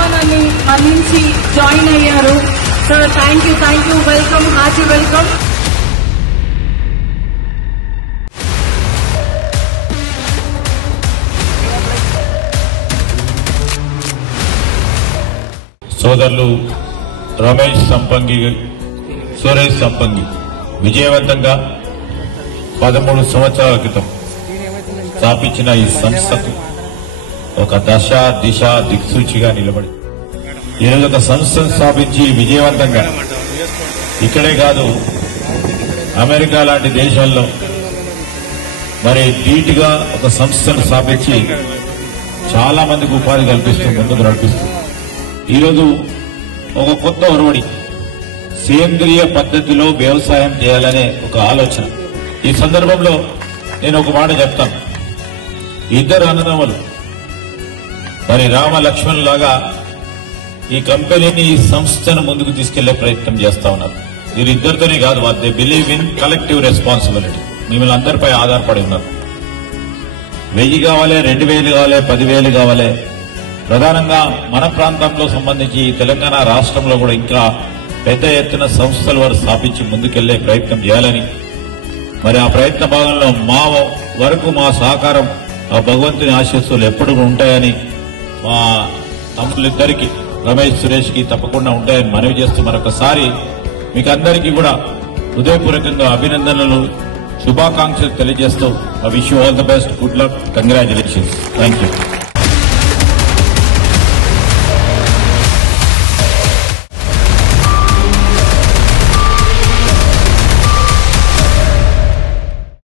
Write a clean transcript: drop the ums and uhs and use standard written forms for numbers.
ఆహ్వానాన్ని మన్నించి జాయిన్ అయ్యారు. Sir thank you, welcome, hearty welcome. సోదరులు రమేష్ సంపంగి, సురేష్ సంపంగి విజయవంతంగా 13 సంవత్సరాల క్రితం స్థాపించిన ఈ సంస్థకు ఒక దశ దిశ దిక్సూచిగా నిలబడి ఈరోజు ఒక సంస్థను స్థాపించి విజయవంతంగా ఇక్కడే కాదు అమెరికా లాంటి దేశాల్లో మరి ధీటుగా ఒక సంస్థను స్థాపించి చాలా మందికి ఉపాధి కల్పిస్తూ ముందుకు నడిపిస్తుంది. ఈరోజు ఒక కొత్త ఒరవడి సేంద్రియ పద్ధతిలో వ్యవసాయం చేయాలనే ఒక ఆలోచన. ఈ సందర్భంలో నేను ఒక మాట చెప్తాను. ఇద్దరు అన్నదమ్ములు మరి రామ లక్ష్మణ్ లాగా ఈ కంపెనీని, ఈ సంస్థను ముందుకు తీసుకెళ్లే ప్రయత్నం చేస్తా ఉన్నారు. వీరిద్దరితోనే కాదు, they believe in collective responsibility. మిమ్మల్ని అందరిపై ఆధారపడి ఉన్నారు. 1000 కావాలి, 2000 కావాలి, 10,000 కావాలి. ప్రధానంగా మన ప్రాంతంలో సంబంధించి తెలంగాణ రాష్ట్రంలో కూడా ఇంకా పెద్ద ఎత్తున సంస్థలు వారు స్థాపించి ముందుకెళ్లే ప్రయత్నం చేయాలని, మరి ఆ ప్రయత్న భాగంలో మా వరకు మా సహకారం ఆ భగవంతుని ఆశీస్సులు ఎప్పుడు ఉంటాయని మా తమ్ముళ్ళిద్దరికి రమేష్, సురేష్ కి తప్పకుండా ఉంటాయని మనవి చేస్తూ మరొకసారి మీకు అందరికీ కూడా హృదయపూర్వకంగా అభినందనలు, శుభాకాంక్షలు తెలియజేస్తూ I wish you all the best, good luck, congratulations. Thank you.